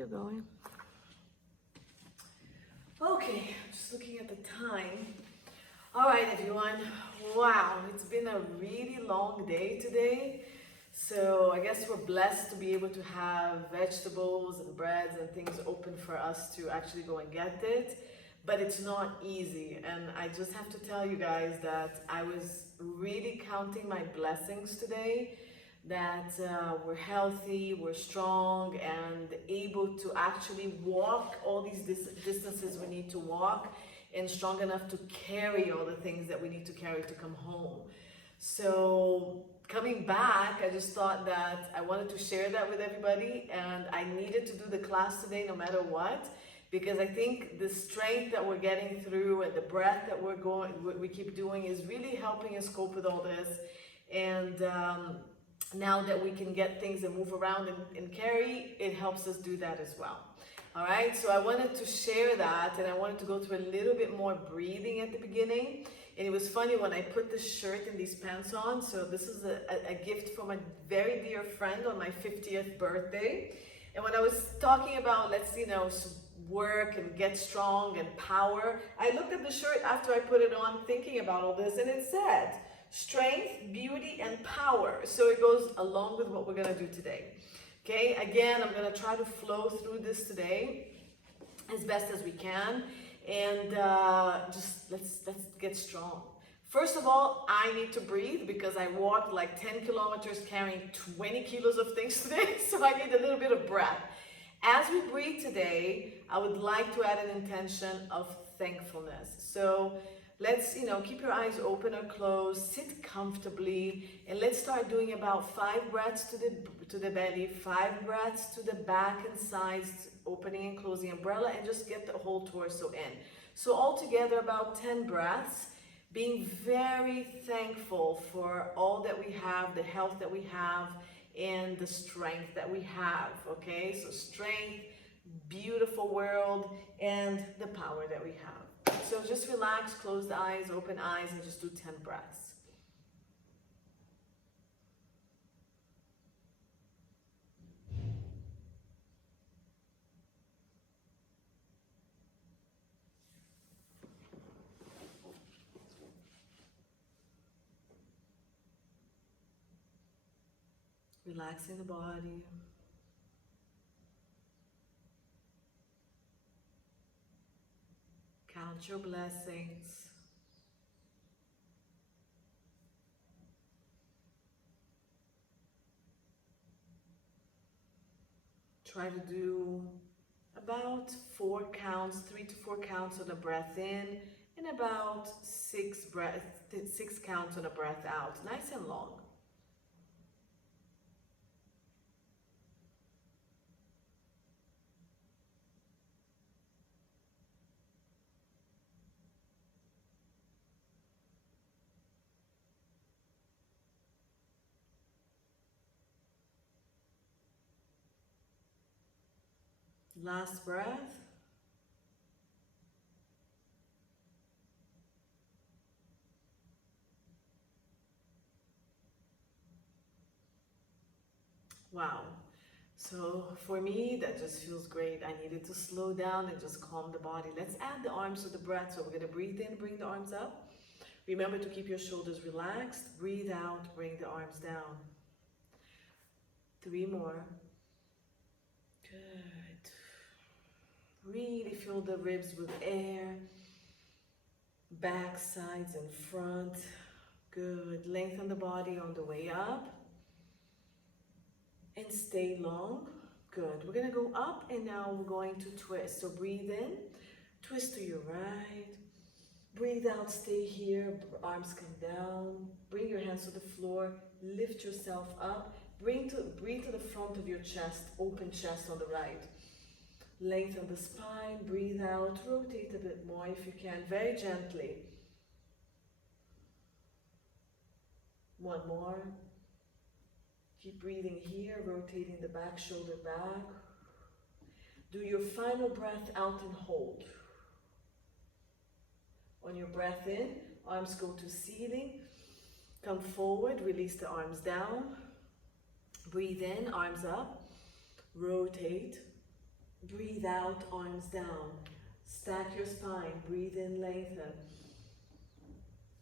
You're going. Okay, just looking at the time. All right, everyone. Wow, it's been a really long day today. So I guess we're blessed to be able to have vegetables and breads and things open for us to actually go and get it. But it's not easy. And I just have to tell you guys that I was really counting my blessings today, that we're healthy, we're strong, and able to actually walk all these distances we need to walk, and strong enough to carry all the things that we need to carry to come home. So coming back, I just thought that I wanted to share that with everybody, and I needed to do the class today no matter what, because I think the strength that we're getting through and the breath that we keep doing is really helping us cope with all this. And now that we can get things and move around and carry, it helps us do that as well. All right, so I wanted to share that, and I wanted to go through a little bit more breathing at the beginning. And it was funny when I put this shirt and these pants on. So this is a gift from a very dear friend on my 50th birthday. And when I was talking about, let's, work and get strong and power, I looked at the shirt after I put it on thinking about all this, and it said, strength, beauty, and power. So it goes along with what we're gonna do today. Okay, again, I'm gonna try to flow through this today as best as we can, and just let's get strong. First of all, I need to breathe because I walked like 10 kilometers carrying 20 kilos of things today, so I need a little bit of breath. As we breathe today, I would like to add an intention of thankfulness. So let's, keep your eyes open or closed, sit comfortably, and let's start doing about 5 breaths to the belly, 5 breaths to the back and sides, opening and closing umbrella, and just get the whole torso in. So altogether about 10 breaths, being very thankful for all that we have, the health that we have, and the strength that we have, okay? So strength, beautiful world, and the power that we have. So just relax, close the eyes, open eyes, and just do 10 breaths. Relaxing the body. Count your blessings. Try to do about 4 counts, 3 to 4 counts on a breath in, and about 6 counts on a breath out. Nice and long. Last breath. Wow. So for me, that just feels great. I needed to slow down and just calm the body. Let's add the arms to the breath. So we're going to breathe in, bring the arms up. Remember to keep your shoulders relaxed. Breathe out, bring the arms down. 3 more. Good. Really fill the ribs with air. Back, sides, and front. Good. Lengthen the body on the way up. And stay long. Good. We're going to go up, and now we're going to twist. So breathe in. Twist to your right. Breathe out. Stay here. Arms come down. Bring your hands to the floor. Lift yourself up. Breathe to the front of your chest. Open chest on the right. Lengthen the spine. Breathe out. Rotate a bit more if you can. Very gently. 1 more. Keep breathing here, rotating the back shoulder back. Do your final breath out and hold. On your breath in, arms go to ceiling. Come forward, release the arms down. Breathe in, arms up. Rotate. Breathe out, arms down. Stack your spine. Breathe in, lengthen.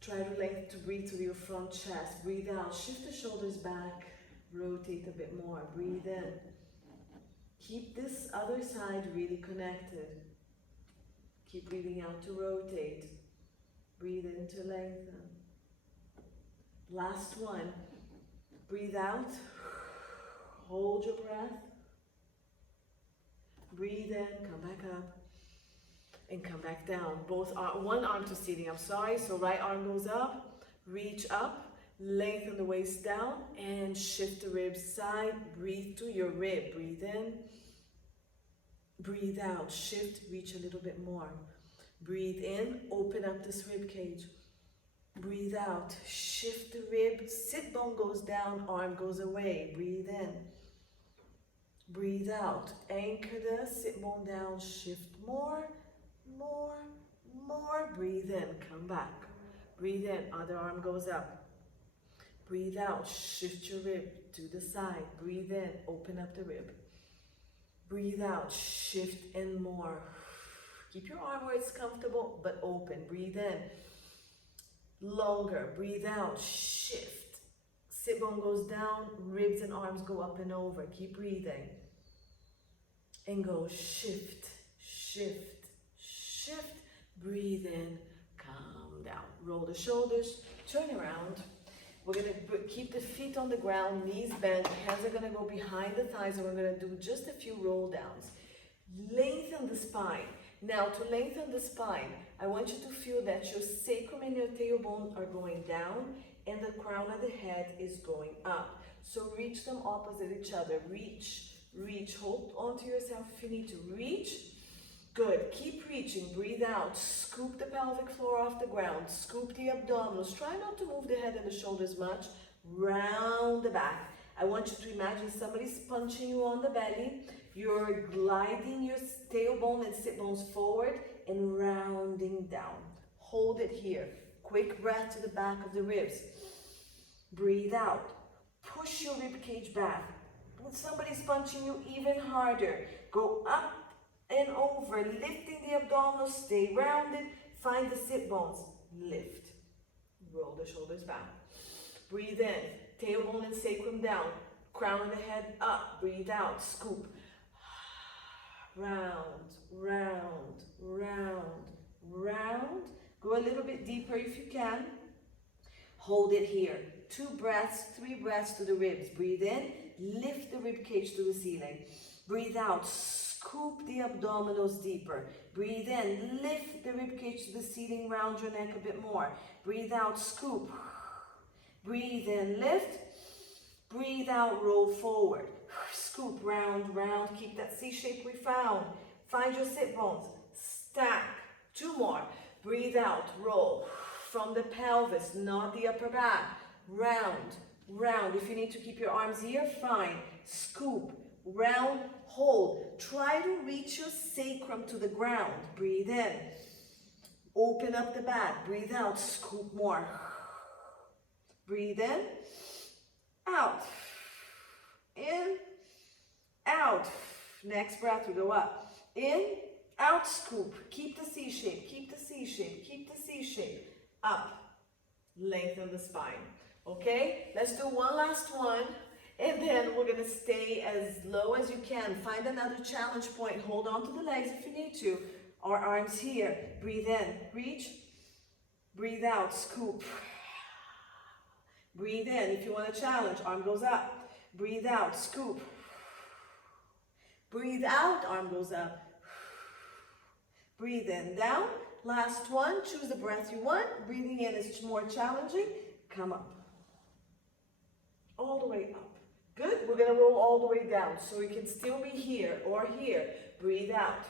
Try to breathe to your front chest. Breathe out. Shift the shoulders back. Rotate a bit more. Breathe in. Keep this other side really connected. Keep breathing out to rotate. Breathe in to lengthen. Last one. Breathe out. Hold your breath. Breathe in. Come back up. And come back down. One arm to seating, I'm sorry. So right arm goes up, reach up, lengthen the waist down, and shift the ribs side. Breathe to your rib. Breathe in, breathe out, shift, reach a little bit more. Breathe in, open up this rib cage. Breathe out, shift the rib, sit bone goes down, arm goes away. Breathe in, breathe out, anchor the sit bone down, shift more. More, breathe in, come back. Breathe in, other arm goes up. Breathe out, shift your rib to the side. Breathe in, open up the rib. Breathe out, shift in more. Keep your arm where it's comfortable, but open. Breathe in, longer. Breathe out, shift. Sit bone goes down, ribs and arms go up and over. Keep breathing. And go shift, shift. Shift, breathe in, calm down. Roll the shoulders, turn around. We're going to keep the feet on the ground, knees bent, hands are going to go behind the thighs, and we're going to do just a few roll downs. Lengthen the spine. Now, to lengthen the spine, I want you to feel that your sacrum and your tailbone are going down and the crown of the head is going up. So reach them opposite each other. Reach, reach, hold onto yourself if you need to. Reach. Good, keep reaching, breathe out, scoop the pelvic floor off the ground, scoop the abdominals, try not to move the head and the shoulders much, round the back. I want you to imagine somebody's punching you on the belly, you're gliding your tailbone and sit bones forward and rounding down. Hold it here, quick breath to the back of the ribs. Breathe out, push your rib cage back. When somebody's punching you, even harder, go up and over, lifting the abdominals, stay rounded, find the sit bones, lift. Roll the shoulders back. Breathe in, tailbone and sacrum down, crown of the head up, breathe out, scoop. Round, round, round, round. Go a little bit deeper if you can. Hold it here. 2 breaths, 3 breaths to the ribs. Breathe in, lift the rib cage to the ceiling. Breathe out, scoop the abdominals deeper. Breathe in, lift the rib cage to the ceiling, round your neck a bit more. Breathe out, scoop. Breathe in, lift. Breathe out, roll forward. Scoop, round, round. Keep that C shape we found. Find your sit bones. Stack. 2 more. Breathe out, roll. From the pelvis, not the upper back. Round, round. If you need to keep your arms here, fine. Scoop, round, hold. Try to reach your sacrum to the ground. Breathe in. Open up the back. Breathe out. Scoop more. Breathe in. Out. In. Out. Next breath, we go up. In. Out. Scoop. Keep the C shape. Keep the C shape. Keep the C shape. Up. Lengthen the spine. Okay? Let's do one last one. And then we're going to stay as low as you can. Find another challenge point. Hold on to the legs if you need to. Our arms here. Breathe in. Reach. Breathe out. Scoop. Breathe in. If you want a challenge, arm goes up. Breathe out. Scoop. Breathe out. Arm goes up. Breathe in. Down. Last one. Choose the breath you want. Breathing in is more challenging. Come up. All the way up. Good. We're going to roll all the way down. So you can still be here or here. Breathe out.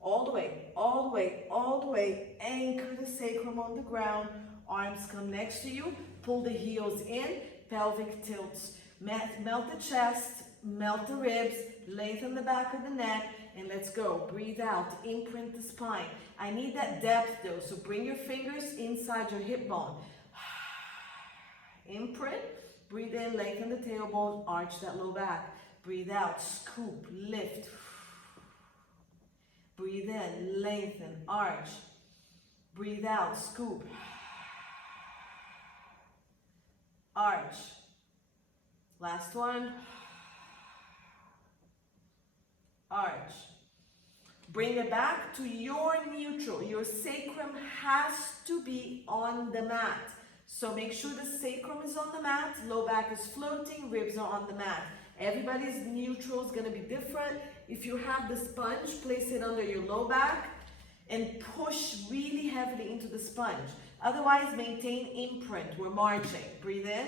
All the way, all the way, all the way. Anchor the sacrum on the ground. Arms come next to you. Pull the heels in. Pelvic tilts. Melt the chest. Melt the ribs. Lengthen the back of the neck. And let's go. Breathe out. Imprint the spine. I need that depth though. So bring your fingers inside your hip bone. Imprint. Breathe in. Lengthen the tailbone. Arch that low back. breathe out, scoop, lift. Breathe in, lengthen, arch. Breathe out, scoop. Arch. Last one. Arch. Bring it back to your neutral. Your sacrum has to be on the mat. So make sure the sacrum is on the mat, low back is floating, ribs are on the mat. Everybody's neutral is going to be different. If you have the sponge, place it under your low back and push really heavily into the sponge. Otherwise, maintain imprint. We're marching. Breathe in.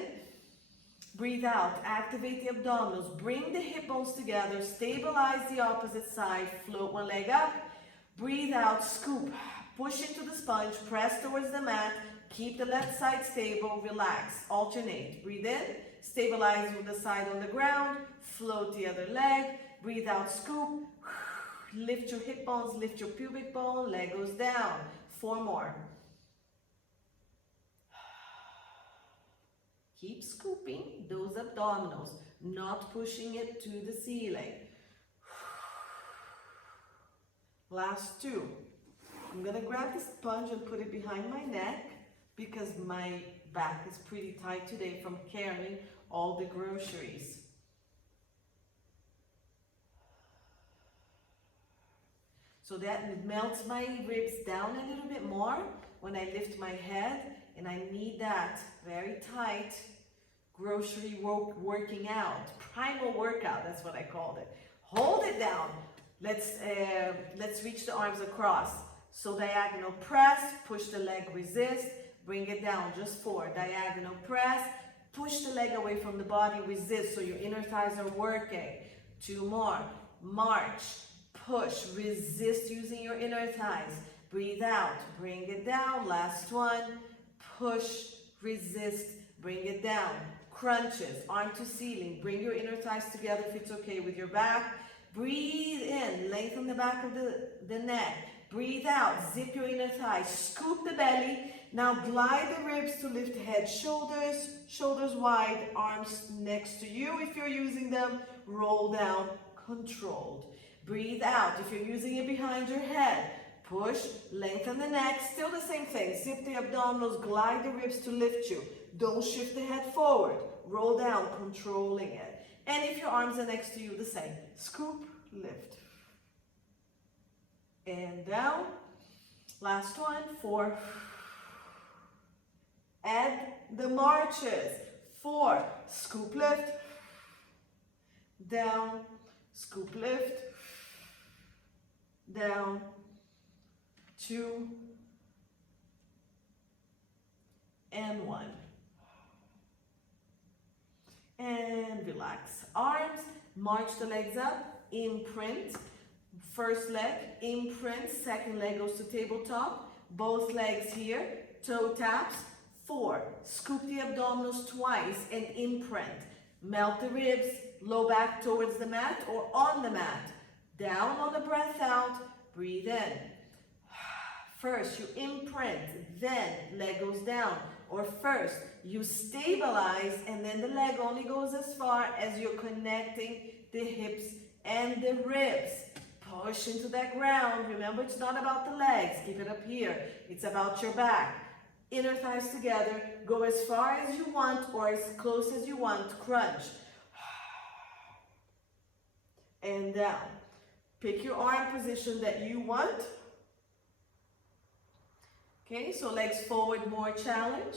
Breathe out. Activate the abdominals. Bring the hip bones together. Stabilize the opposite side. Float one leg up. Breathe out. Scoop. Push into the sponge. Press towards the mat. Keep the left side stable. Relax. Alternate. Breathe in. Stabilize with the side on the ground. Float the other leg. Breathe out. Scoop. Lift your hip bones. Lift your pubic bone. Leg goes down. 4 more. Keep scooping those abdominals, not pushing it to the ceiling. Last 2. I'm going to grab the sponge and put it behind my neck because my back is pretty tight today from carrying all the groceries. So that melts my ribs down a little bit more when I lift my head, and I need that very tight grocery working out, primal workout, that's what I called it. Hold it down. Let's reach the arms across. So diagonal press, push the leg, resist, bring it down, just 4. Diagonal press, push the leg away from the body, resist, so your inner thighs are working. 2 more. March, push, resist using your inner thighs. Breathe out, bring it down. Last one. Push, resist, bring it down. Crunches, arm to ceiling. Bring your inner thighs together if it's okay with your back. Breathe in, lengthen the back of the neck. Breathe out, zip your inner thighs. Scoop the belly. Now glide the ribs to lift head, shoulders. Shoulders wide, arms next to you if you're using them. Roll down, controlled. Breathe out if you're using it behind your head. Push, lengthen the neck, still the same thing. Zip the abdominals, glide the ribs to lift you. Don't shift the head forward. Roll down, controlling it. And if your arms are next to you, the same. Scoop, lift. And down. Last one, 4. Add the marches. 4, scoop, lift. Down, scoop, lift. Down. 2 and 1. And relax. Arms, march the legs up, imprint. First leg, imprint. Second leg goes to tabletop. Both legs here, toe taps. 4, scoop the abdominals twice and imprint. Melt the ribs, low back towards the mat or on the mat. Down on the breath out, breathe in. First, you imprint, then leg goes down. Or first, you stabilize, and then the leg only goes as far as you're connecting the hips and the ribs. Push into that ground. Remember, it's not about the legs. Keep it up here. It's about your back. Inner thighs together. Go as far as you want or as close as you want. Crunch. And down. Pick your arm position that you want. Okay, so legs forward, more challenge.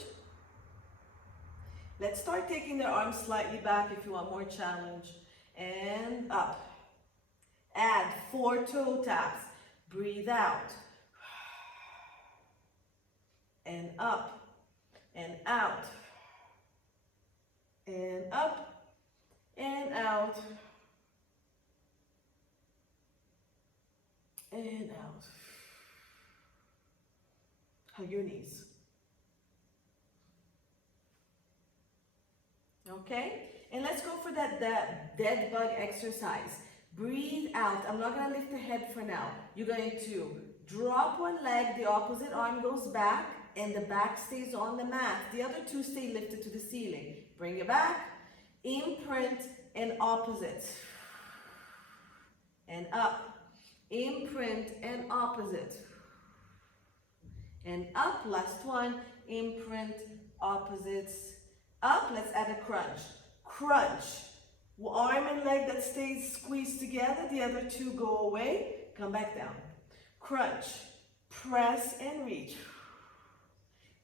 Let's start taking the arms slightly back if you want more challenge. And up. Add 4 toe taps. Breathe out. And up. And out. And up. And out. And out. Hug your knees. Okay? And let's go for that dead bug exercise. Breathe out. I'm not going to lift the head for now. You're going to drop one leg, the opposite arm goes back, and the back stays on the mat. The other 2 stay lifted to the ceiling. Bring it back, imprint, and opposite. and up. Imprint and opposite. And up, last one, imprint, opposites, up. Let's add a crunch. Crunch. Arm and leg that stays squeezed together, the other two go away, come back down. Crunch, press and reach,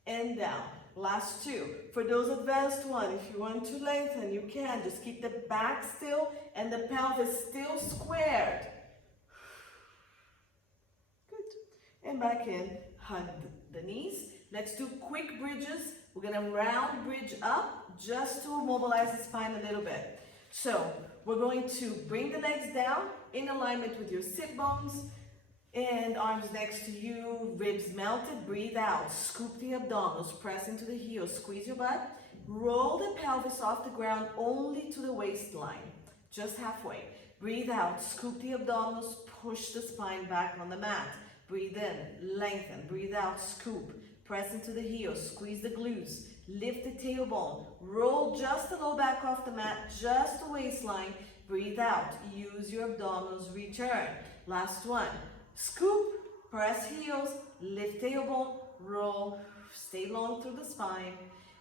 and down. Last two. For those advanced ones, if you want to lengthen, you can. Just keep the back still and the pelvis still squared. Good. And back in, hug the knees. Let's do quick bridges. We're gonna round bridge up just to mobilize the spine a little bit. So we're going to bring the legs down in alignment with your sit bones and arms next to you, ribs melted. Breathe out, scoop the abdominals, press into the heels, squeeze your butt. Roll the pelvis off the ground only to the waistline, just halfway. Breathe out, scoop the abdominals, push the spine back on the mat. Breathe in, lengthen, breathe out, scoop. Press into the heels, squeeze the glutes, lift the tailbone, roll just the low back off the mat, just the waistline. Breathe out, use your abdominals, return. Last one, scoop, press heels, lift tailbone, roll, stay long through the spine,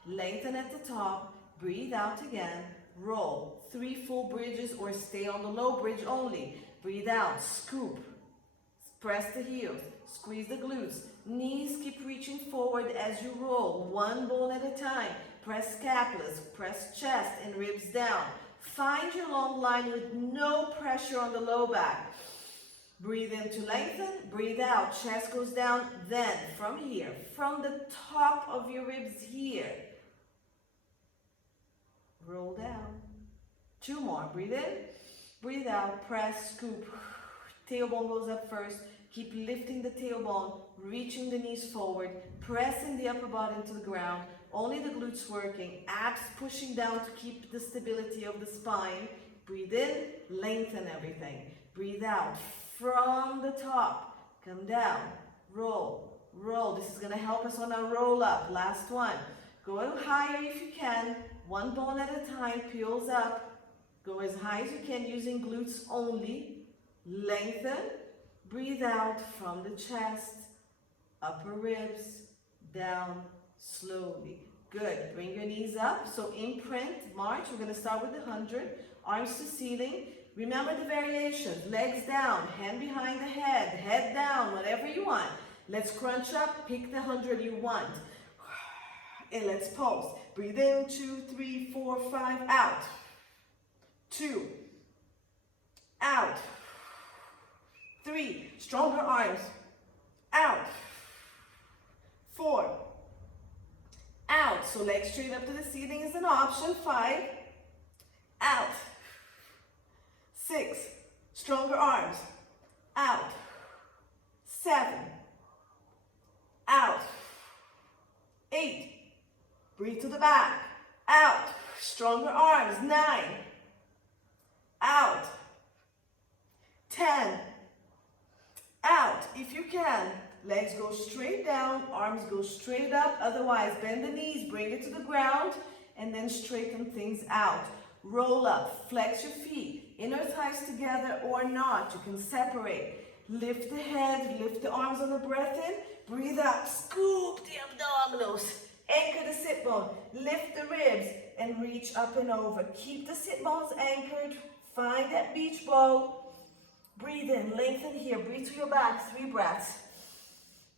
lengthen at the top, breathe out again, roll. 3 full bridges or stay on the low bridge only. Breathe out, scoop, press the heels, squeeze the glutes, knees keep reaching forward as you roll, one bone at a time. Press scapulas, press chest and ribs down. Find your long line with no pressure on the low back. Breathe in to lengthen, breathe out, chest goes down. Then from here, from the top of your ribs here, roll down. 2 more, breathe in, breathe out, press, scoop. Tailbone goes up first. Keep lifting the tailbone, reaching the knees forward, pressing the upper body into the ground. Only the glutes working, abs pushing down to keep the stability of the spine. Breathe in, lengthen everything. Breathe out from the top, come down, roll, roll. This is gonna help us on our roll up. Last one. Go higher if you can, 1 bone at a time, peels up. Go as high as you can using glutes only. Lengthen. Breathe out from the chest, upper ribs, down, slowly. Good. Bring your knees up. So imprint, march. We're going to start with the 100. Arms to ceiling. Remember the variations. Legs down, hand behind the head down, whatever you want. Let's crunch up. Pick the 100 you want. And let's pulse. Breathe in, 2, 3, 4, 5, out. 2, out. 3, stronger arms, out. 4, out. So legs straight up to the ceiling is an option. 5, out. 6, stronger arms, out. 7, out. 8, breathe to the back, out. Stronger arms. 9, out. 10, out. If you can, legs go straight down, arms go straight up. Otherwise, bend the knees, bring it to the ground, and then straighten things out. Roll up, flex your feet, inner thighs together or not. You can separate. Lift the head, lift the arms on the breath in. Breathe out, scoop the abdominals. Anchor the sit bone, lift the ribs, and reach up and over. Keep the sit bones anchored. Find that beach ball. Breathe in, lengthen here, breathe to your back, 3 breaths.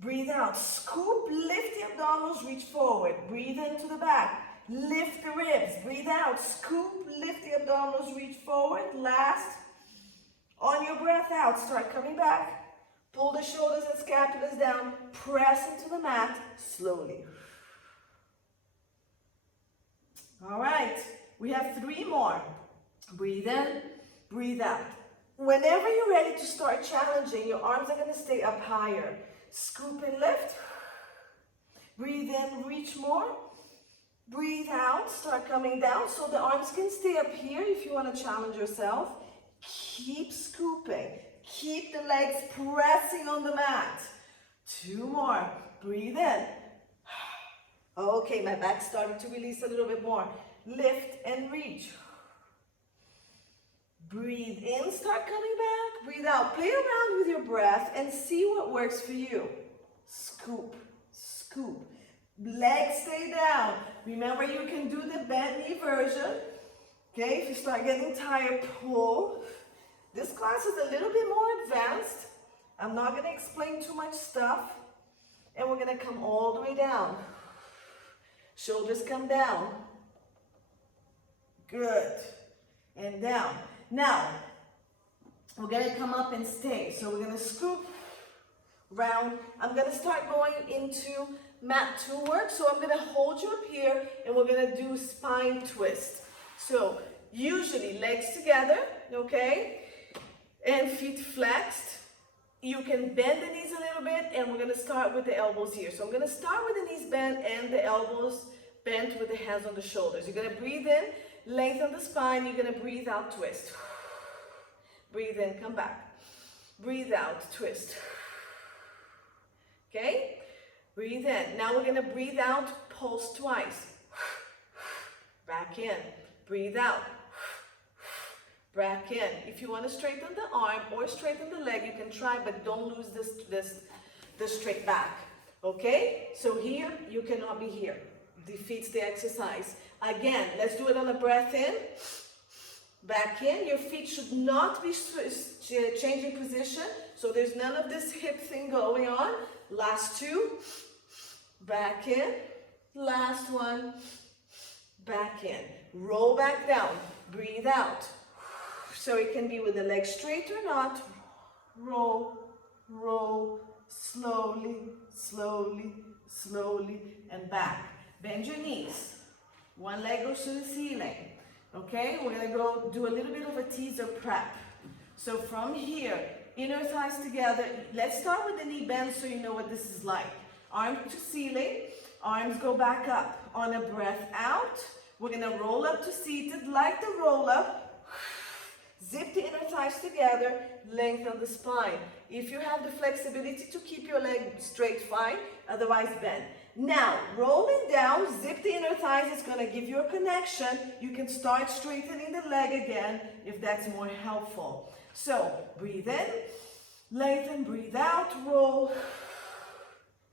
Breathe out, scoop, lift the abdominals, reach forward. Breathe into the back, lift the ribs. Breathe out, scoop, lift the abdominals, reach forward. Last, on your breath out, start coming back. Pull the shoulders and scapulas down, press into the mat slowly. All right, we have 3 more. Breathe in, breathe out. Whenever you're ready to start challenging, your arms are going to stay up higher. Scoop and lift. Breathe in, reach more. Breathe out, start coming down. So the arms can stay up here if you want to challenge yourself. Keep scooping. Keep the legs pressing on the mat. 2 more. Breathe in. Okay, my back started to release a little bit more. Lift and reach. Breathe in, start coming back. Breathe out. Play around with your breath and see what works for you. Scoop, scoop. Legs stay down. Remember, you can do the bent knee version. Okay, if you start getting tired, pull. This class is a little bit more advanced. I'm not going to explain too much stuff. And we're going to come all the way down. Shoulders come down. Good. And down. Now, we're going to come up and stay. So we're going to scoop, round. I'm going to start going into mat 2 work. So I'm going to hold you up here and we're going to do spine twist. So usually legs together, okay? And feet flexed. You can bend the knees a little bit and we're going to start with the elbows here. So I'm going to start with the knees bent and the elbows bent with the hands on the shoulders. You're going to breathe in, lengthen the spine. You're going to breathe out, twist. Breathe in, come back. Breathe out, twist. Okay? Breathe in. Now we're going to breathe out, pulse twice. Back in. Breathe out. Back in. If you want to straighten the arm or straighten the leg, you can try, but don't lose this straight back. Okay? So here, you cannot be here. Defeats the exercise. Again, let's do it on a breath in. Back in. Your feet should not be changing position. So there's none of this hip thing going on. Last 2. Back in. Last 1. Back in. Roll back down. Breathe out. So it can be with the legs straight or not. Roll, roll, slowly, slowly, slowly, and back. Bend your knees. One leg goes to the ceiling. Okay, we're going to go do a little bit of a teaser prep. So from here, inner thighs together. Let's start with the knee bend so you know what this is like. Arm to ceiling. Arms go back up. On a breath out, we're going to roll up to seated. Like the roll up. Zip the inner thighs together, lengthen the spine. If you have the flexibility to keep your leg straight, fine, otherwise bend. Now, rolling down, zip the inner thighs, it's going to give you a connection. You can start straightening the leg again if that's more helpful. So, breathe in, lengthen, breathe out, roll.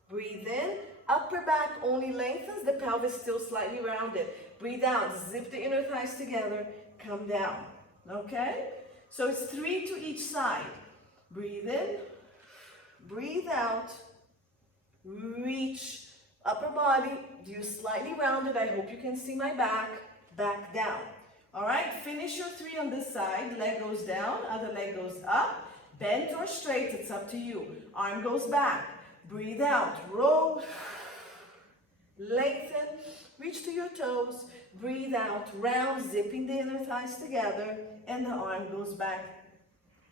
Breathe in, upper back only lengthens, the pelvis still slightly rounded. Breathe out, zip the inner thighs together, come down. Okay? So it's 3 to each side. Breathe in, breathe out, reach, upper body, do slightly rounded. I hope you can see my back, back down. All right, finish your 3 on this side. Leg goes down, other leg goes up. Bent or straight, it's up to you. Arm goes back. Breathe out, roll, lengthen, reach to your toes. Breathe out, round, zipping the inner thighs together, and the arm goes back.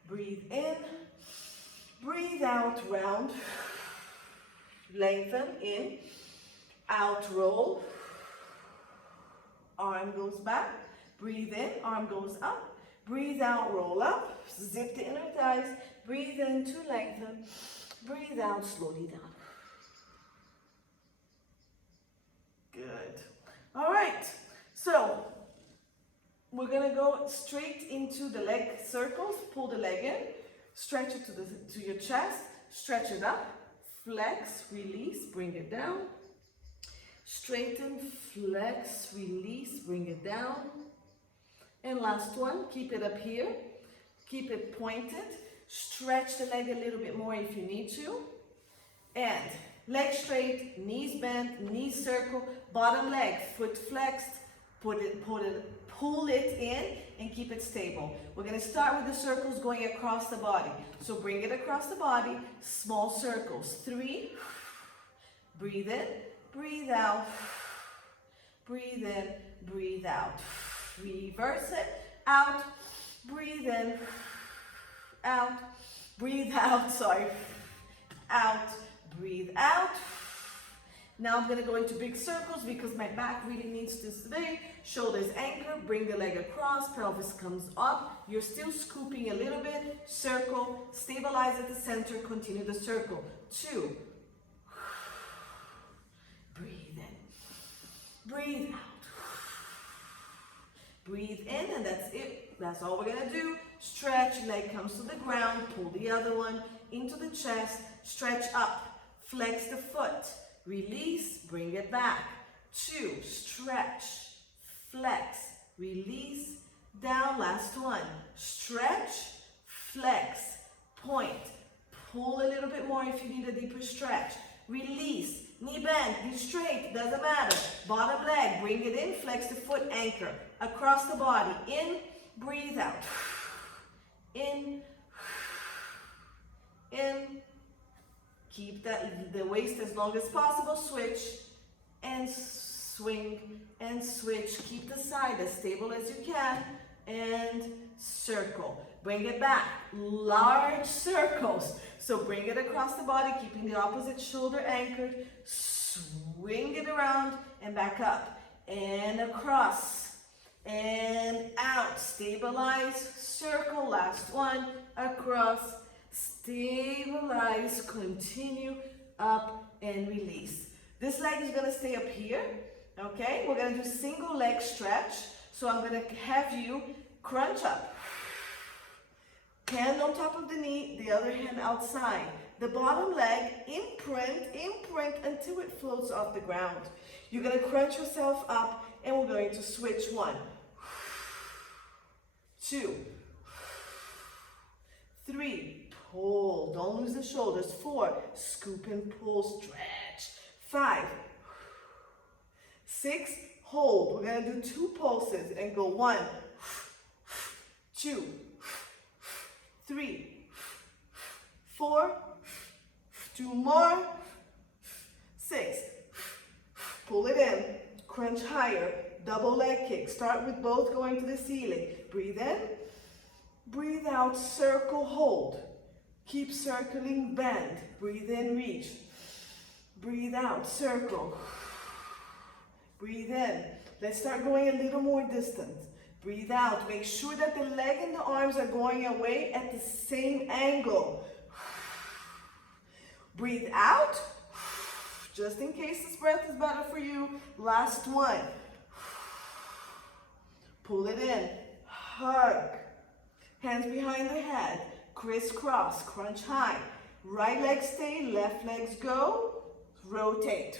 Breathe in, breathe out, round, lengthen, in, out, roll, arm goes back, breathe in, arm goes up, breathe out, roll up, zip the inner thighs, breathe in to lengthen, breathe out, slowly down. Good. All right. So, we're going to go straight into the leg circles. Pull the leg in, stretch it to your chest, stretch it up, flex, release, bring it down. Straighten, flex, release, bring it down. And last one, keep it up here. Keep it pointed. Stretch the leg a little bit more if you need to. And leg straight, knees bent, knees circle, bottom leg, foot flexed. Pull it in and keep it stable. We're going to start with the circles going across the body. So bring it across the body, small circles. 3, breathe in, breathe out, breathe in, breathe out. Reverse it, out, breathe in, out, breathe out, sorry, out, breathe out. Now I'm going to go into big circles because my back really needs to stay. Shoulders anchor, bring the leg across, pelvis comes up. You're still scooping a little bit. Circle, stabilize at the center, continue the circle. 2. Breathe in. Breathe out. Breathe in, and that's it. That's all we're gonna do. Stretch, leg comes to the ground, pull the other one into the chest, stretch up, flex the foot, release, bring it back. 2, stretch, flex, release, down, last one. Stretch, flex, point, pull a little bit more if you need a deeper stretch. Release, knee bend, knee straight, doesn't matter. Bottom leg, bring it in, flex the foot, anchor. Across the body, in, breathe out. In, keep the waist as long as possible, switch, and swing, and switch. Keep the side as stable as you can, and circle. Bring it back, large circles. So bring it across the body, keeping the opposite shoulder anchored. Swing it around and back up and across and out. Stabilize, circle, last one, across, stabilize, continue, up and release. This leg is gonna stay up here, okay? We're gonna do single leg stretch. So I'm gonna have you crunch up. Hand on top of the knee, the other hand outside. The bottom leg, imprint until it floats off the ground. You're gonna crunch yourself up and we're going to switch. 1, 2, 3, pull, don't lose the shoulders. 4, scoop and pull, stretch. 5, 6, hold. We're gonna do 2 pulses and go 1, 2, 3, 4, 2 more, 6, pull it in, crunch higher, double leg kick. Start with both going to the ceiling. Breathe in, breathe out, circle, hold. Keep circling, bend. Breathe in, reach. Breathe out, circle. Breathe in. Let's start going a little more distant. Breathe out. Make sure that the leg and the arms are going away at the same angle. Breathe out. Just in case this breath is better for you. Last one. Pull it in. Hug. Hands behind the head. Crisscross. Crunch high. Right leg stay. Left legs go. Rotate.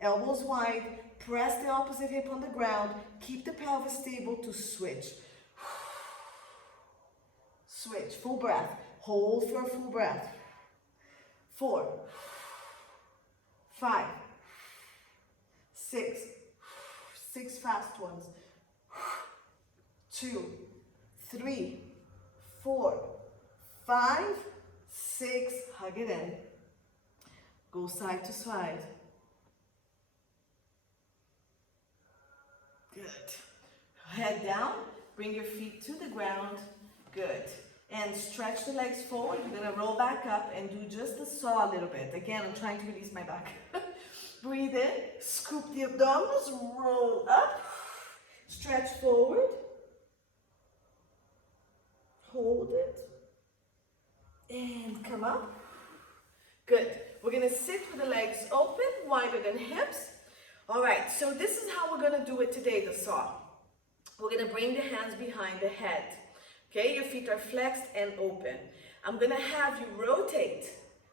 Elbows wide. Press the opposite hip on the ground. Keep the pelvis stable to switch. Switch. Full breath. Hold for a full breath. 4, 5, 6, 6 fast ones. 2, 3, 4, 5, 6. Hug it in. Go side to side. Good. Head down, bring your feet to the ground. Good. And stretch the legs forward. You're gonna roll back up and do just a saw a little bit. Again, I'm trying to release my back. Breathe in, scoop the abdominals, roll up, stretch forward. Hold it. And come up. Good. We're gonna sit with the legs open, wider than hips. All right, so this is how we're gonna do it today, the saw. We're gonna bring the hands behind the head. Okay, your feet are flexed and open. I'm gonna have you rotate.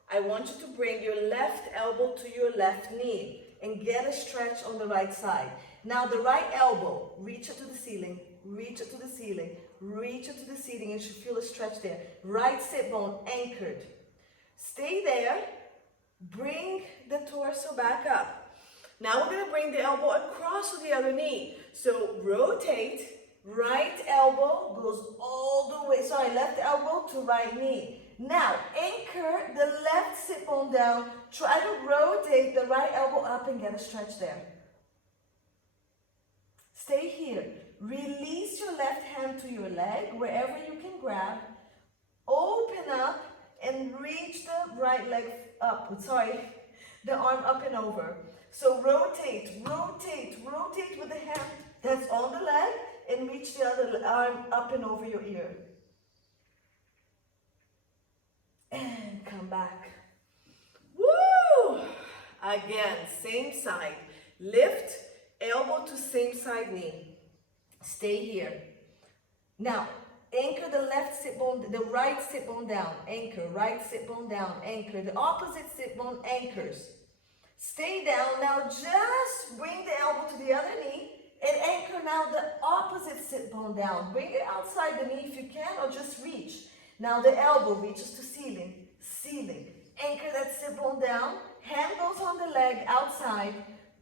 I want you to bring your left elbow to your left knee and get a stretch on the right side. Now the right elbow, reach it to the ceiling, reach it to the ceiling, reach it to the ceiling. You should feel a stretch there. Right sit bone anchored. Stay there. Bring the torso back up. Now we're gonna bring the elbow across to the other knee. So rotate. Right elbow goes all the way, left elbow to right knee. Now, anchor the left sit bone down. Try to rotate the right elbow up and get a stretch there. Stay here. Release your left hand to your leg, wherever you can grab. Open up and reach the right leg up, the arm up and over. So rotate, rotate, rotate with the hand that's on the leg, and reach the other arm up and over your ear. And come back. Woo! Again, same side. Lift, elbow to same side knee. Stay here. Now, anchor the left sit bone, the right sit bone down. Anchor, right sit bone down. Anchor. The opposite sit bone anchors. Stay down. Now just bring the elbow to the other knee and anchor now the opposite sit bone down. Bring it outside the knee if you can, or just reach. Now the elbow reaches to ceiling. Ceiling. Anchor that sit bone down. Hand goes on the leg outside.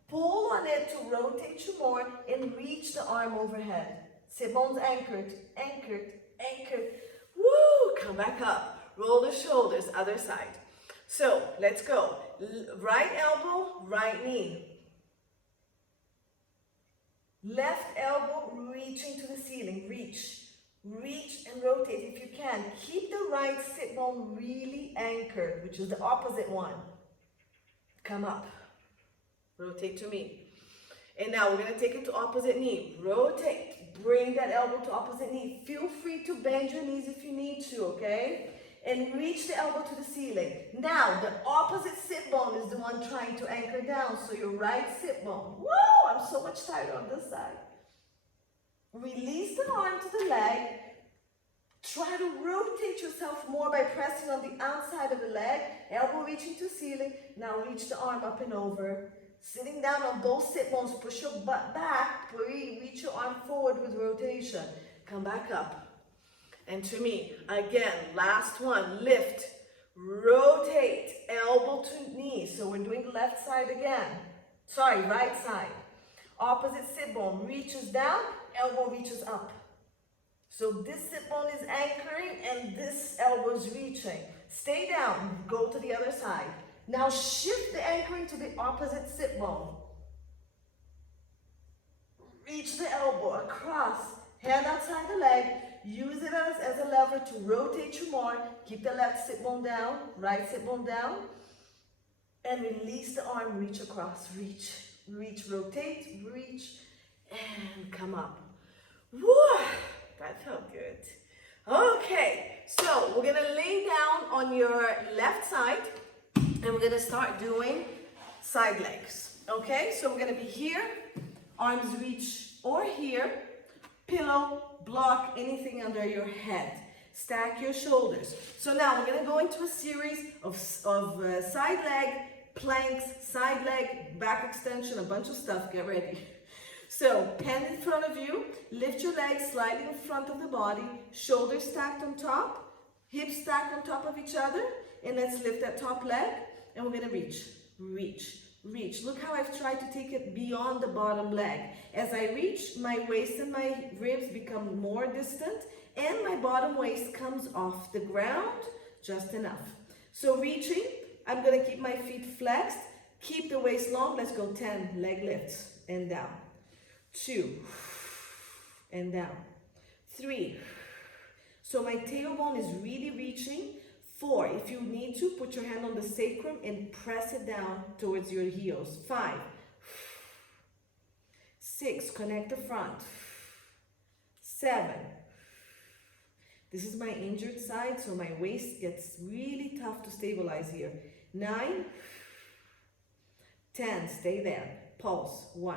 Pull on it to rotate you more and reach the arm overhead. Sit bones anchored, anchored, anchored. Woo! Come back up. Roll the shoulders, other side. So let's go. Right elbow, right knee. Left elbow reaching to the ceiling. Reach. Reach and rotate if you can. Keep the right sit bone really anchored, which is the opposite one. Come up. Rotate to me. And now we're going to take it to opposite knee. Rotate. Bring that elbow to opposite knee. Feel free to bend your knees if you need to, okay? And reach the elbow to the ceiling. Now, the opposite sit bone is the one trying to anchor down. So your right sit bone. Woo! I'm so much tighter on this side. Release the arm to the leg. Try to rotate yourself more by pressing on the outside of the leg. Elbow reaching to ceiling. Now reach the arm up and over. Sitting down on both sit bones. Push your butt back. Reach your arm forward with rotation. Come back up. And to me, again, last one, lift, rotate, elbow to knee. So we're doing left side again. Sorry, right side. Opposite sit bone reaches down, elbow reaches up. So this sit bone is anchoring and this elbow is reaching. Stay down, go to the other side. Now shift the anchoring to the opposite sit bone. Reach the elbow across, hand outside the leg. Use it as a lever to rotate you more. Keep the left sit bone down, right sit bone down. And release the arm, reach across, reach, reach, rotate, reach, and come up. Woo! That felt good. Okay, so we're gonna lay down on your left side and we're gonna start doing side legs. Okay, so we're gonna be here, arms reach or here, pillow, block anything under your head. Stack your shoulders. So now we're going to go into a series of side leg, planks, side leg, back extension, a bunch of stuff. Get ready. So hand in front of you, lift your legs slightly in front of the body, shoulders stacked on top, hips stacked on top of each other, and let's lift that top leg, and we're going to reach, reach, reach. Look how I've tried to take it beyond the bottom leg. As I reach, my waist and my ribs become more distant and my bottom waist comes off the ground just enough. So reaching, I'm going to keep my feet flexed, keep the waist long. Let's go 10 leg lifts and down. 2 and down. 3. So my tailbone is really reaching. 4, if you need to, put your hand on the sacrum and press it down towards your heels. 5, 6, connect the front. 7, this is my injured side, so my waist gets really tough to stabilize here. 9, 10, stay there. Pulse. 1,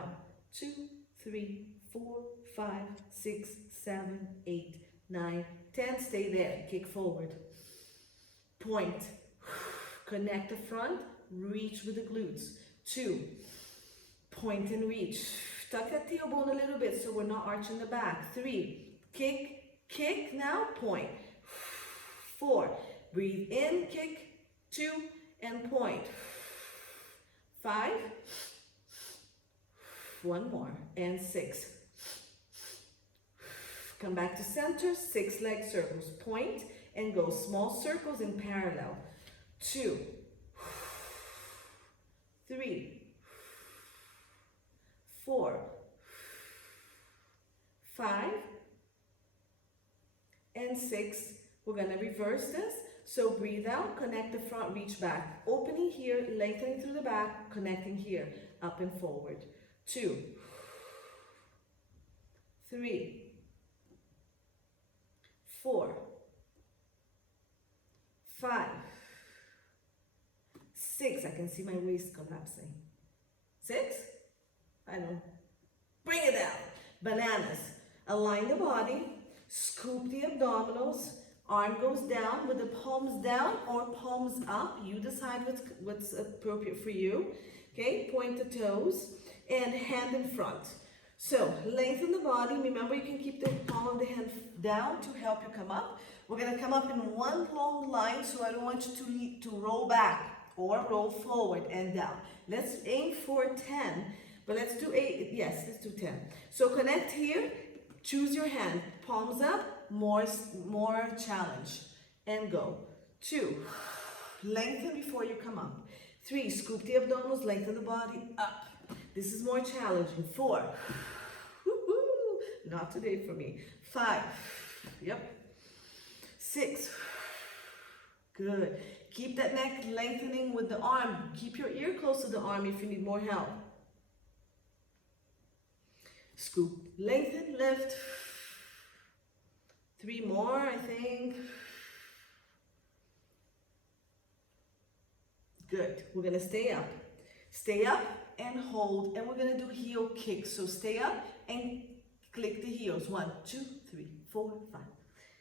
2, 3, 4, 5, 6, 7, 8, 9, 10, stay there. Kick forward. Point, connect the front, reach with the glutes. 2, point and reach. Tuck that tailbone a little bit so we're not arching the back. 3, kick, kick, now point. 4, breathe in, kick, 2, and point. 5, 1 more, and 6. Come back to center, 6 leg circles. Point and go small circles in parallel. 2, 3, 4, 5, and 6. We're going to reverse this. So breathe out, connect the front, reach back. Opening here, lengthening through the back, connecting here, up and forward. 2, 3, 4, 5, 6. I can see my waist collapsing. 6. I know. Bring it down. Bananas. Align the body, scoop the abdominals, arm goes down with the palms down or palms up. You decide what's appropriate for you. Okay, point the toes and hand in front. So lengthen the body. Remember, you can keep the palm of the hand down to help you come up. We're going to come up in one long line, so I don't want you to roll back or roll forward and down. Let's aim for 10, but let's do 8. Yes, let's do 10. So connect here, choose your hand, palms up, more challenge, and go. 2, lengthen before you come up. 3, scoop the abdominals, lengthen the body, up. This is more challenging. 4, woo-hoo, not today for me. 5, yep. 6, good. Keep that neck lengthening with the arm. Keep your ear close to the arm if you need more help. Scoop, lengthen, lift. 3 more, I think. Good. We're going to stay up. Stay up and hold. And we're going to do heel kicks. So stay up and click the heels. 1, 2, 3, 4, 5,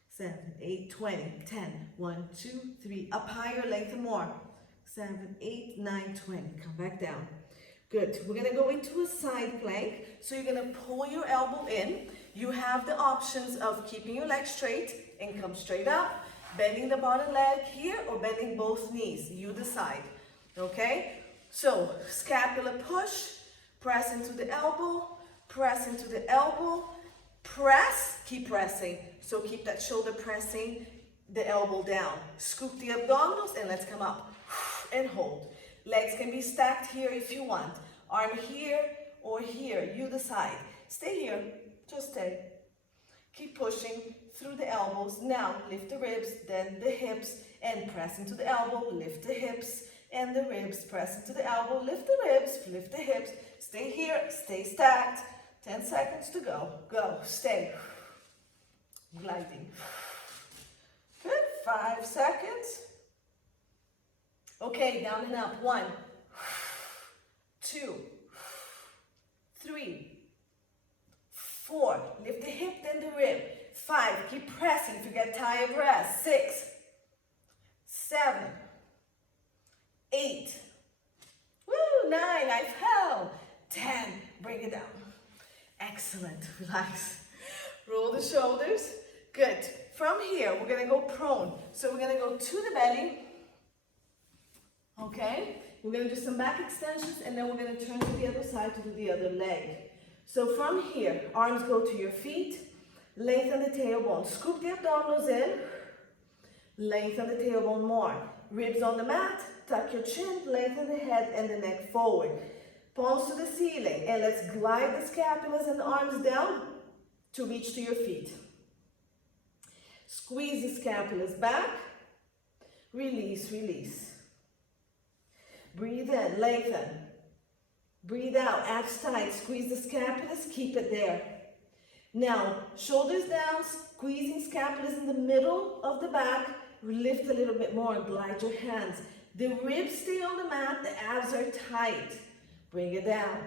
7, 8, 20, 10. 1, 2, 3. Up higher, lengthen more. 7, 8, 9, 20. Come back down. Good. We're going to go into a side plank. So you're going to pull your elbow in. You have the options of keeping your leg straight and come straight up, bending the bottom leg here or bending both knees. You decide. Okay? So scapula push, press into the elbow, press into the elbow, press, keep pressing. So keep that shoulder pressing the elbow down. Scoop the abdominals and let's come up and hold. Legs can be stacked here if you want. Arm here or here, you decide. Stay here, just stay. Keep pushing through the elbows. Now lift the ribs, then the hips, and press into the elbow, lift the hips and the ribs, press into the elbow, lift the ribs, lift the hips. Stay here, stay stacked. 10 seconds to go. Go, stay. Gliding. Good, 5 seconds. Okay, down and up. 1, 2, 3, 4. Lift the hip, then the rib. 5. Keep pressing. If you get tired, rest. 6, 7, 8. Woo, 9. I fell. 10. Bring it down. Excellent. Relax. Roll the shoulders. Good. From here, we're going to go prone. So we're going to go to the belly. Okay? We're going to do some back extensions and then we're going to turn to the other side to do the other leg. So from here, arms go to your feet. Lengthen the tailbone. Scoop the abdominals in. Lengthen the tailbone more. Ribs on the mat. Tuck your chin. Lengthen the head and the neck forward. Palms to the ceiling. And let's glide the scapulas and the arms down to reach to your feet. Squeeze the scapulas back. Release, release. Breathe in, lengthen. Breathe out, abs tight. Squeeze the scapulas, keep it there. Now, shoulders down, squeezing scapulas in the middle of the back. Lift a little bit more, glide your hands. The ribs stay on the mat, the abs are tight. Bring it down.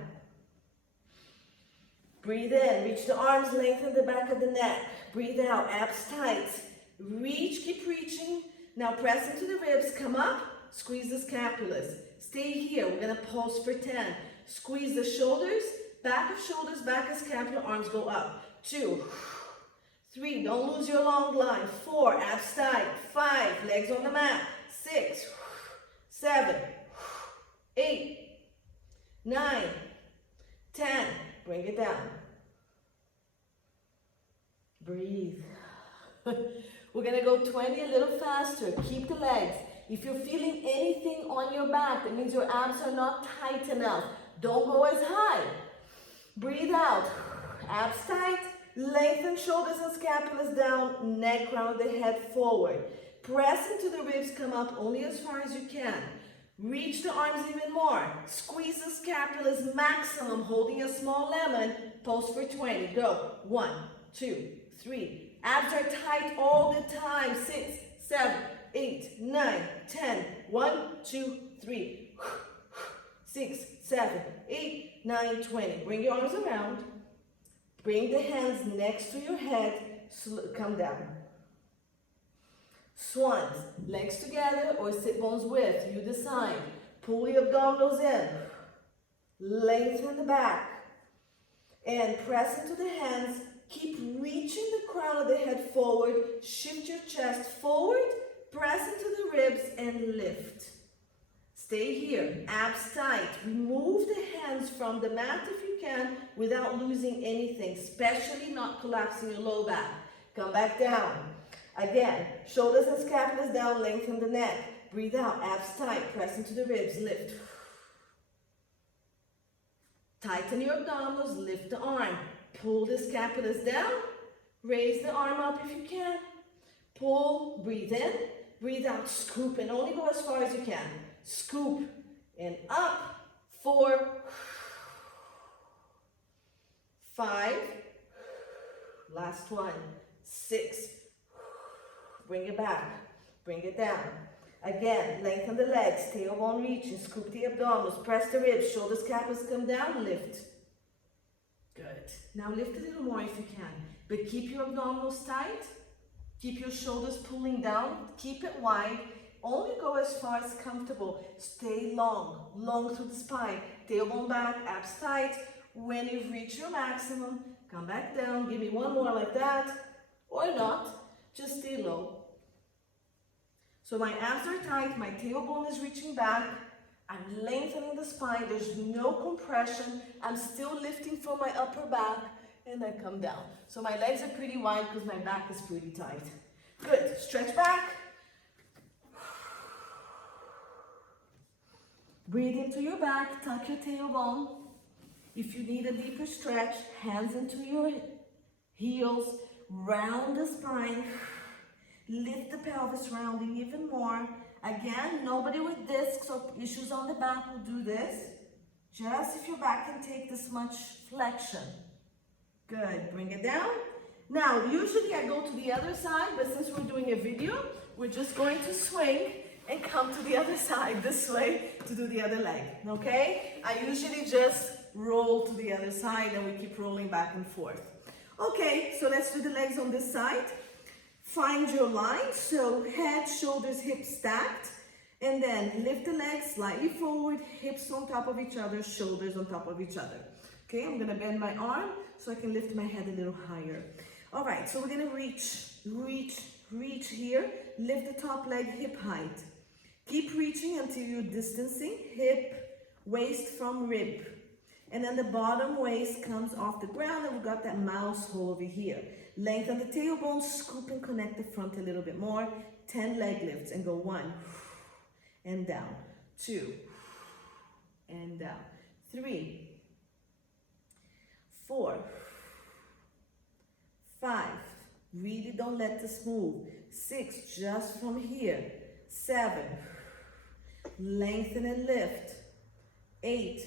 Breathe in, reach the arms, lengthen the back of the neck. Breathe out, abs tight. Reach, keep reaching. Now press into the ribs, come up, squeeze the scapulas. Stay here, we're gonna pulse for 10. Squeeze the shoulders, back of scapula, arms go up. 2, 3, don't lose your long line. 4, abs tight. 5, legs on the mat. 6, 7, 8, 9, 10. Bring it down. Breathe. We're gonna go 20 a little faster. Keep the legs. If you're feeling anything on your back, that means your abs are not tight enough. Don't go as high. Breathe out. Abs tight. Lengthen shoulders and scapulas down. Neck round the head forward. Press into the ribs. Come up only as far as you can. Reach the arms even more. Squeeze the scapulas maximum, holding a small lemon. Pulse for 20. Go. 1, 2, 3. Abs are tight all the time. 6, 7, 8, 9, 10. 1, 2, 3. 6, 7, 8, 9, 20. Bring your arms around. Bring the hands next to your head, come down. Swans, legs together or sit bones width, you decide. Pull the abdominals in, lengthen the back, and press into the hands. Keep reaching the crown of the head forward, shift your chest forward, press into the ribs and lift. Stay here, abs tight. Remove the hands from the mat if you can without losing anything, especially not collapsing your low back. Come back down. Again, shoulders and scapulas down, lengthen the neck. Breathe out, abs tight, press into the ribs, lift. Tighten your abdominals, lift the arm. Pull the scapulas down, raise the arm up if you can. Pull, breathe in, breathe out, scoop, and only go as far as you can. Scoop, and up, 4, 5, last one, 6, bring it back, bring it down. Again, lengthen the legs, tailbone reaching, scoop the abdominals, press the ribs, shoulders, scapulas come down, lift. Good. Now lift a little more if you can, but keep your abdominals tight, keep your shoulders pulling down, keep it wide, only go as far as comfortable. Stay long, long through the spine, tailbone back, abs tight. When you've reached your maximum, come back down, give me one more like that, or not, just stay low. So my abs are tight, my tailbone is reaching back, I'm lengthening the spine, there's no compression, I'm still lifting from my upper back, and I come down. So my legs are pretty wide because my back is pretty tight. Good, stretch back. Breathe into your back, tuck your tailbone. If you need a deeper stretch, hands into your heels, round the spine. Lift the pelvis, rounding even more. Again, nobody with discs or issues on the back will do this. Just if your back can take this much flexion. Good, bring it down. Now, usually I go to the other side, but since we're doing a video, we're just going to swing and come to the other side this way to do the other leg, okay? I usually just roll to the other side and we keep rolling back and forth. Okay, so let's do the legs on this side. Find your line, so head, shoulders, hips stacked, and then lift the legs slightly forward, hips on top of each other, shoulders on top of each other. Okay, I'm gonna bend my arm so I can lift my head a little higher. All right, so we're gonna reach here, lift the top leg hip height. Keep reaching until you're distancing hip, waist from rib. And then the bottom waist comes off the ground and we've got that mouse hole over here. Lengthen the tailbone, scoop and connect the front a little bit more. 10 leg lifts and go 1 and down, 2 and down, 3, 4, 5. Really don't let this move. 6, just from here. 7, lengthen and lift. 8,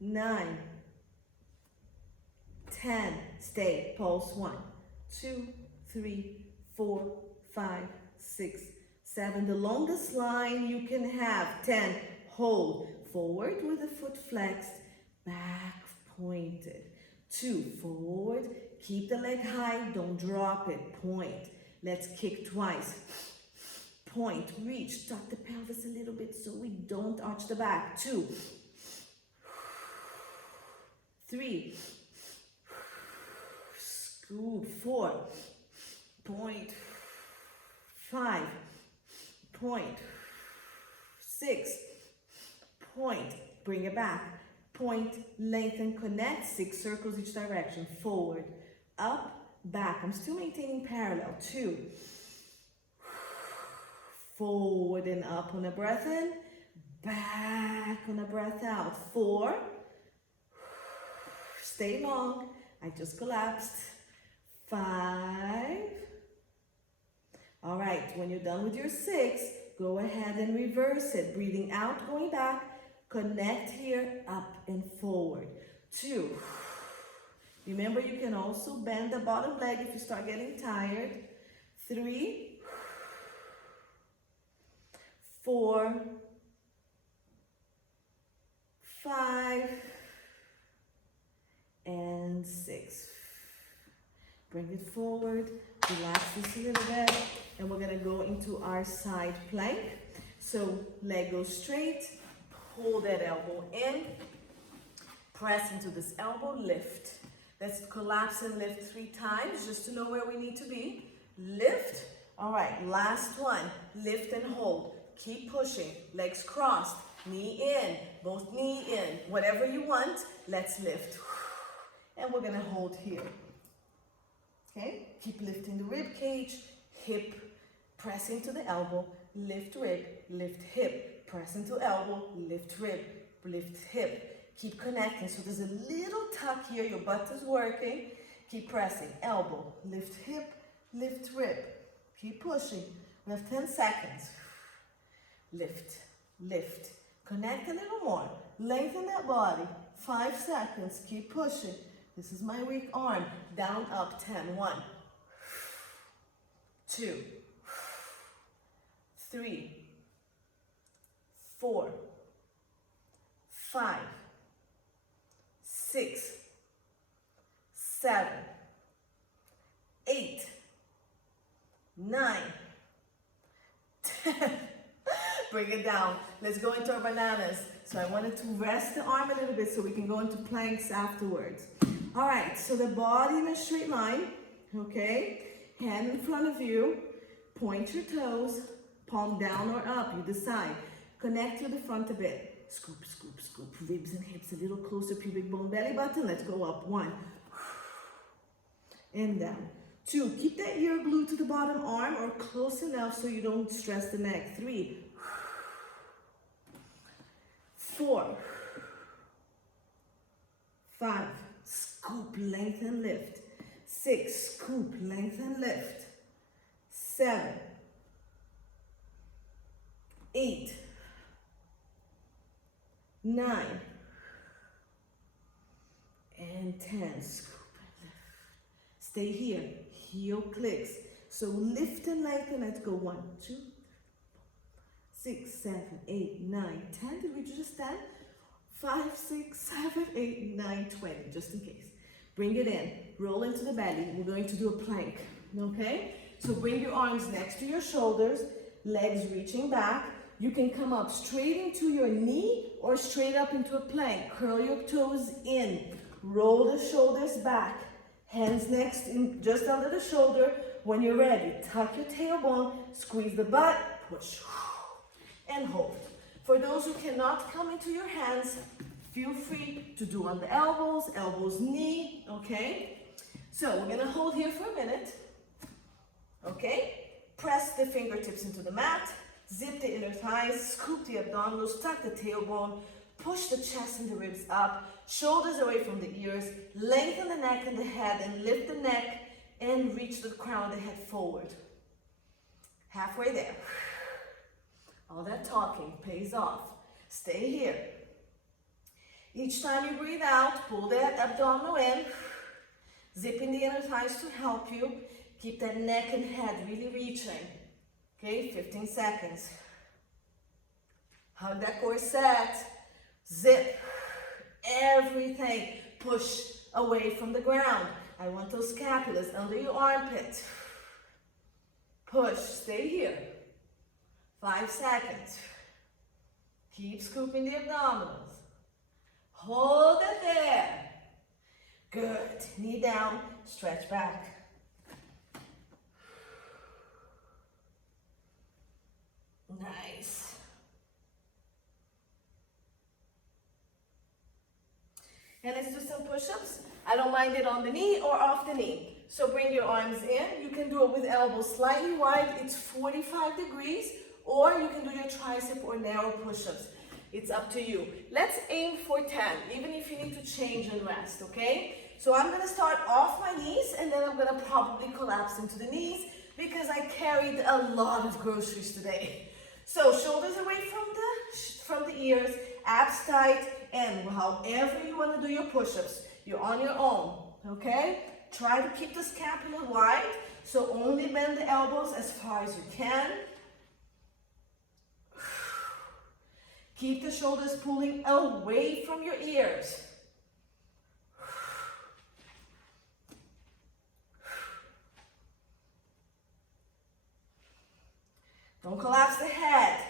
9, 10, stay, pulse. 1, 2, 3, 4, 5, 6, 7, the longest line you can have. 10, hold, forward with the foot flexed, back pointed. 2, forward, keep the leg high, don't drop it, point. Let's kick twice. Point, reach, tuck the pelvis a little bit so we don't arch the back. 2, 3, scoop, 4, point, 5, point, 6, point, bring it back, point, lengthen, connect, 6 circles each direction, forward, up, back. I'm still maintaining parallel. 2, forward and up on a breath in, back on a breath out. 4, stay long, I just collapsed. 5, all right, when you're done with your 6, go ahead and reverse it, breathing out, going back, connect here, up and forward. 2, remember you can also bend the bottom leg if you start getting tired. 3, 4, 5, and Bring it forward, relax this a little bit, and we're gonna go into our side plank. So leg goes straight, pull that elbow in, press into this elbow, lift. Let's collapse and lift 3 times just to know where we need to be. Lift. All right, last one. Lift and hold. Keep pushing. Legs crossed. Knee in. Both knee in. Whatever you want, let's lift. And we're gonna hold here. Okay? Keep lifting the rib cage. Hip. Press into the elbow. Lift rib. Lift hip. Press into elbow. Lift rib. Lift hip. Keep connecting. So there's a little tuck here. Your butt is working. Keep pressing. Elbow. Lift hip. Lift rib. Keep pushing. We have 10 seconds. Lift. Lift. Connect a little more. Lengthen that body. 5 seconds. Keep pushing. This is my weak arm. Down, up, 10. 1, 2, 3, 4, 5, 6, 7, 8, 9, 10. Bring it down. Let's go into our bananas. So I wanted to rest the arm a little bit so we can go into planks afterwards. All right, so the body in a straight line, okay? Hand in front of you, point your toes, palm down or up, you decide. Connect to the front a bit. Scoop, scoop, scoop, ribs and hips a little closer, pubic bone, belly button. Let's go up. 1, and down. 2, keep that ear glued to the bottom arm or close enough so you don't stress the neck. 3, 4, 5, scoop, lengthen, lift. 6, scoop, lengthen, lift. 7, 8, 9, and 10. Scoop and lift. Stay here. Heel clicks. So lift and lengthen. Let's go. 1, 2, 6, 7, 8, 9, 10. Did we just stand? 5, 6, 7, 8, 9, 20. Just in case. Bring it in. Roll into the belly. We're going to do a plank. Okay? So bring your arms next to your shoulders. Legs reaching back. You can come up straight into your knee or straight up into a plank. Curl your toes in. Roll the shoulders back. Hands next in, just under the shoulder. When you're ready, tuck your tailbone, squeeze the butt, push, and hold. For those who cannot come into your hands, feel free to do on the elbows, knee, okay? So we're gonna hold here for a minute, okay? Press the fingertips into the mat, zip the inner thighs, scoop the abdominals, tuck the tailbone, push the chest and the ribs up, shoulders away from the ears, lengthen the neck and the head and lift the neck and reach the crown of the head forward. Halfway there. All that talking pays off. Stay here. Each time you breathe out, pull that abdominal in, zipping the inner thighs to help you. Keep that neck and head really reaching. Okay, 15 seconds. Hug that core set. Zip. Everything. Push away from the ground. I want those scapulas under your armpit. Push. Stay here. 5 seconds. Keep scooping the abdominals. Hold it there. Good. Knee down. Stretch back. Nice. And let's do some push-ups. I don't mind it on the knee or off the knee. So bring your arms in. You can do it with elbows slightly wide. It's 45 degrees. Or you can do your tricep or narrow push-ups. It's up to you. Let's aim for 10, even if you need to change and rest, okay? So I'm gonna start off my knees and then I'm gonna probably collapse into the knees because I carried a lot of groceries today. So shoulders away from the ears, abs tight, and however you wanna do your push-ups, you're on your own, okay? Try to keep the scapula wide, so only bend the elbows as far as you can. Keep the shoulders pulling away from your ears. Don't collapse the head.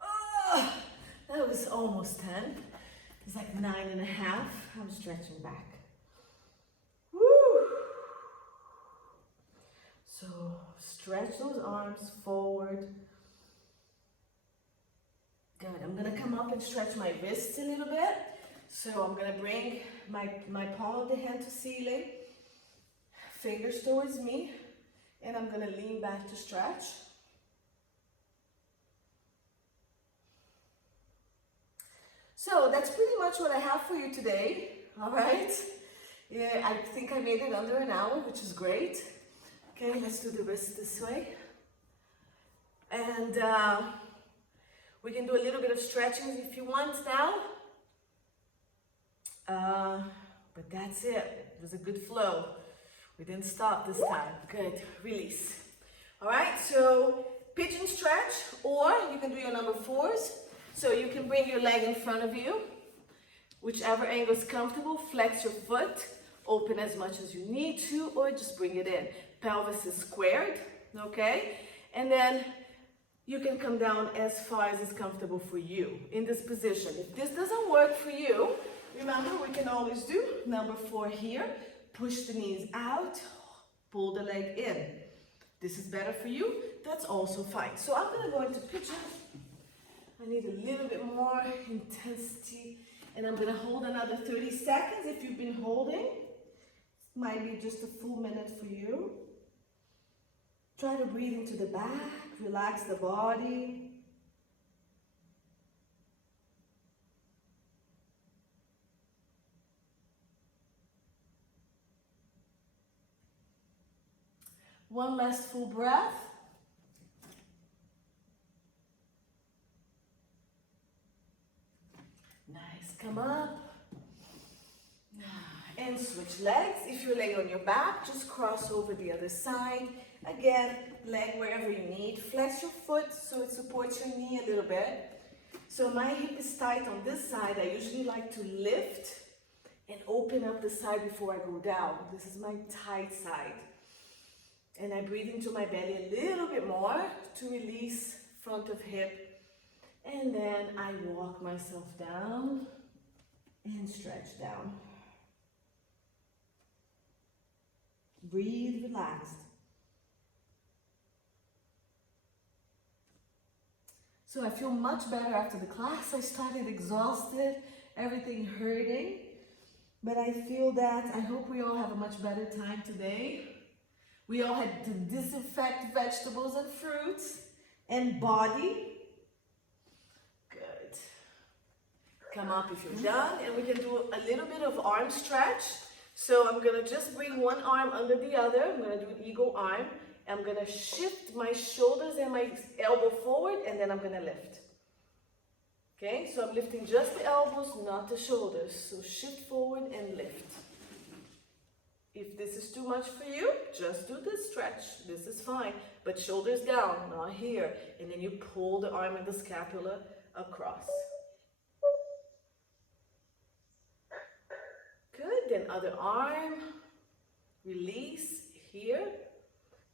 Oh, that was almost 10. It's like 9.5. I'm stretching back. Woo! So stretch those arms forward. Good. I'm gonna come up and stretch my wrists a little bit. So I'm gonna bring my palm of the hand to ceiling, fingers towards me, and I'm gonna lean back to stretch. So that's pretty much what I have for you today. All right. Yeah, I think I made it under an hour, which is great. Okay, let's do the wrist this way. And we can do a little bit of stretching if you want now. But that's it. It was a good flow. We didn't stop this time. Good. Release. All right, so pigeon stretch, or you can do your number 4s. So you can bring your leg in front of you, whichever angle is comfortable. Flex your foot, open as much as you need to, or just bring it in. Pelvis is squared, okay? And then you can come down as far as is comfortable for you in this position. If this doesn't work for you, remember we can always do number 4 here. Push the knees out, pull the leg in. This is better for you, that's also fine. So I'm gonna go into pigeon. I need a little bit more intensity, and I'm gonna hold another 30 seconds. If you've been holding, might be just a full minute for you. Try to breathe into the back, relax the body. One last full breath. Nice, come up. And switch legs. If you're laying on your back, just cross over the other side. Again, leg wherever you need. Flex your foot so it supports your knee a little bit. So my hip is tight on this side. I usually like to lift and open up the side before I go down. This is my tight side. And I breathe into my belly a little bit more to release front of hip. And then I walk myself down and stretch down. Breathe relaxed. So I feel much better after the class. I started exhausted, everything hurting. But I feel that I hope we all have a much better time today. We all had to disinfect vegetables and fruits and body. Good. Come up if you're done, and we can do a little bit of arm stretch. So I'm gonna just bring one arm under the other. I'm gonna do an eagle arm. I'm gonna shift my shoulders and my elbow forward, and then I'm gonna lift. Okay, so I'm lifting just the elbows, not the shoulders. So shift forward and lift. If this is too much for you, just do this stretch. This is fine. But shoulders down, not here. And then you pull the arm and the scapula across. Good, then other arm. Release here.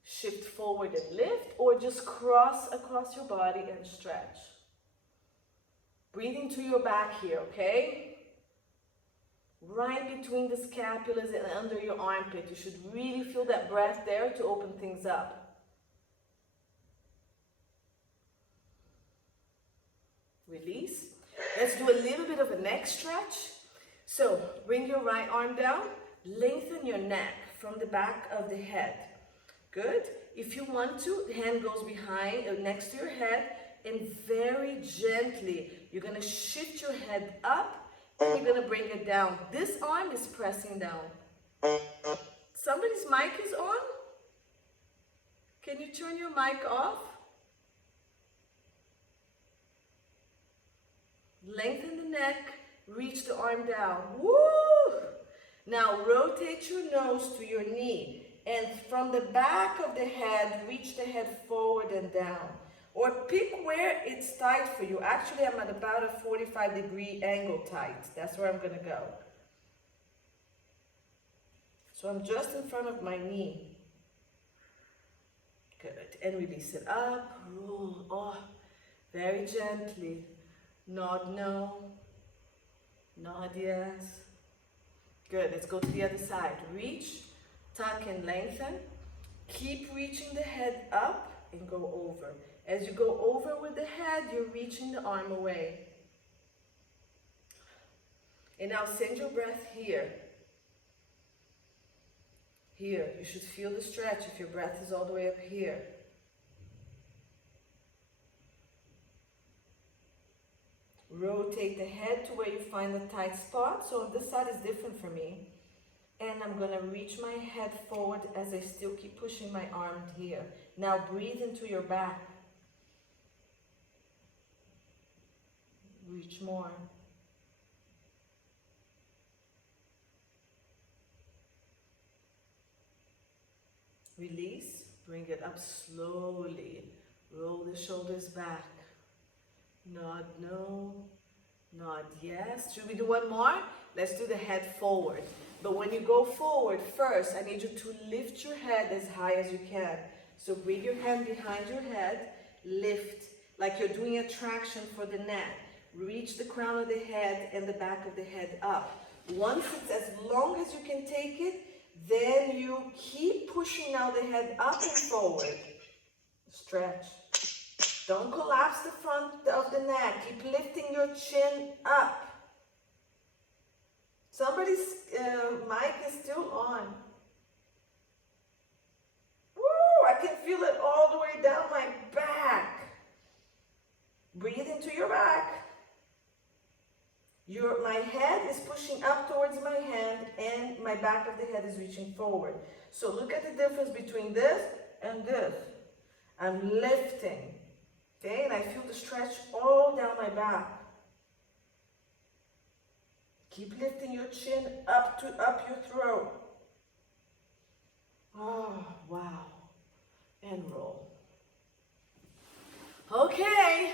Shift forward and lift, or just cross across your body and stretch. Breathe into your back here, okay? Right between the scapulas and under your armpit. You should really feel that breath there to open things up. Release. Let's do a little bit of a neck stretch. So bring your right arm down, lengthen your neck from the back of the head. Good. If you want to, the hand goes behind, next to your head, and very gently, you're going to shift your head up, and you're going to bring it down. This arm is pressing down. Somebody's mic is on? Can you turn your mic off? Lengthen the neck, reach the arm down. Woo! Now rotate your nose to your knee. And from the back of the head, reach the head forward and down. Or pick where it's tight for you. Actually, I'm at about a 45-degree angle tight. That's where I'm going to go. So I'm just in front of my knee. Good. And release it up. Roll. Oh, very gently. Nod no. Nod yes. Good. Let's go to the other side. Reach, tuck and lengthen. Keep reaching the head up and go over. As you go over with the head, you're reaching the arm away. And now send your breath here. Here. You should feel the stretch if your breath is all the way up here. Rotate the head to where you find the tight spot. So on this side is different for me. And I'm going to reach my head forward as I still keep pushing my arm here. Now breathe into your back. Reach more. Release. Bring it up slowly. Roll the shoulders back. Nod no. Nod yes. Should we do one more? Let's do the head forward. But when you go forward, first, I need you to lift your head as high as you can. So bring your hand behind your head, lift, like you're doing a traction for the neck. Reach the crown of the head and the back of the head up. Once it's as long as you can take it, then you keep pushing now the head up and forward. Stretch. Don't collapse the front of the neck. Keep lifting your chin up. Somebody's mic is still on. Woo! I can feel it all the way down my back. Breathe into your back. My head is pushing up towards my hand and my back of the head is reaching forward. So look at the difference between this and this. I'm lifting. Okay, and I feel the stretch all down my back. Keep lifting your chin up your throat. Oh, wow. And roll. Okay.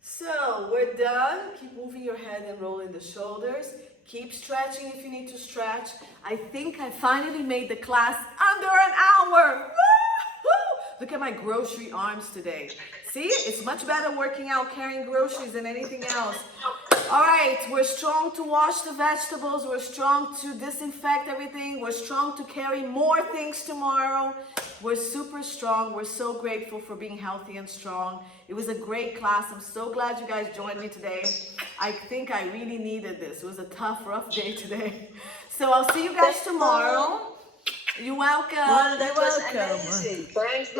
So we're done. Keep moving your head and rolling the shoulders. Keep stretching if you need to stretch. I think I finally made the class under an hour. Woo-hoo! Look at my grocery arms today. See, it's much better working out carrying groceries than anything else. All right, we're strong to wash the vegetables. We're strong to disinfect everything. We're strong to carry more things tomorrow. We're super strong. We're so grateful for being healthy and strong. It was a great class. I'm so glad you guys joined me today. I think I really needed this. It was a tough, rough day today. So I'll see you guys tomorrow. You're welcome. Well, that You're was welcome. amazing. Thanks.